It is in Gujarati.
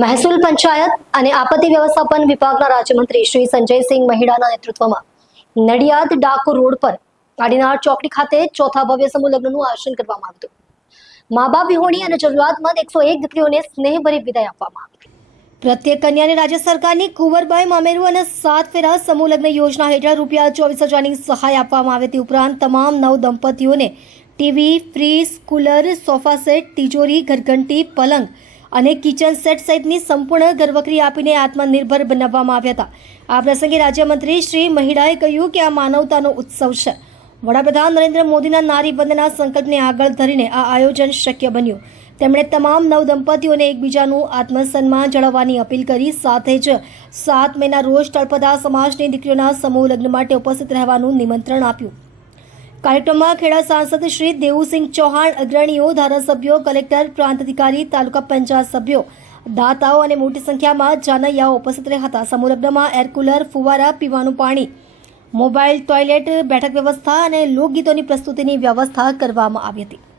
મહેસૂલ પંચાયત અને આપત્તિ વ્યવસ્થાપન વિભાગના રાજ્યમંત્રી શ્રી સંજયસિંહ મહિડાના નેતૃત્વમાં નડિયાદ ડાકોર રોડ પર આડીનાર ચોકડી ખાતે ચોથા ભવ્ય સમૂહ લગ્નનું આયોજન કરવામાં આવ્યું હતું. મા બાપ વિહોણી અને જરૂરિયાતમંદ 101 દીકરીઓને સ્નેહભરી વિદાય આપવામાં આવી. પ્રત્યેક કન્યાને રાજ્ય સરકારની કુંવરબાઈ મામેરુ અને 7 ફેરા સમૂહ લગ્ન યોજના હેઠળ રૂપિયા 24,000ની સહાય આપવામાં આવે તે ઉપરાંત તમામ નવ દંપતીઓને TV, fridge, cooler, sofa set, તિજોરી, ઘરઘંટી, પલંગ અને કિચન સેટ સહિતની સંપૂર્ણ ઘરવખરી આપીને આત્મનિર્ભર બનાવવામાં આવ્યા હતા. આ પ્રસંગે રાજ્યમંત્રી શ્રી મહિડાએ કહ્યું કે આ માનવતાનો ઉત્સવ છે. વડાપ્રધાન નરેન્દ્ર મોદીના નારી વંદના સંકલ્પને આગળ ધરીને આ આયોજન શક્ય બન્યું. તેમણે તમામ નવ દંપતીઓને એકબીજાનું આત્મસન્માન જાળવવાની અપીલ કરી. સાથે જ 7 મેના રોજ તળપદા સમાજની દીકરીઓના સમૂહ લગ્ન માટે ઉપસ્થિત રહેવાનું નિમંત્રણ આપ્યું. કાર્યક્રમમાં ખેડા સાંસદ શ્રી દેવુસિંહ ચૌહાણ, અગ્રણીઓ, ધારાસભ્યો, કલેક્ટર, પ્રાંત અધિકારી, તાલુકા પંચાયત સભ્યો, દાતાઓ અને મોટી સંખ્યામાં જાનૈયાઓ ઉપસ્થિત રહ્યા હતા. સમૂહ લગ્નમાં એર કુલર, ફુવારા, પીવાનું પાણી, મોબાઈલ, ટોયલેટ, બેઠક વ્યવસ્થા અને લોકગીતોની પ્રસ્તુતિની વ્યવસ્થા કરવામાં આવી હતી.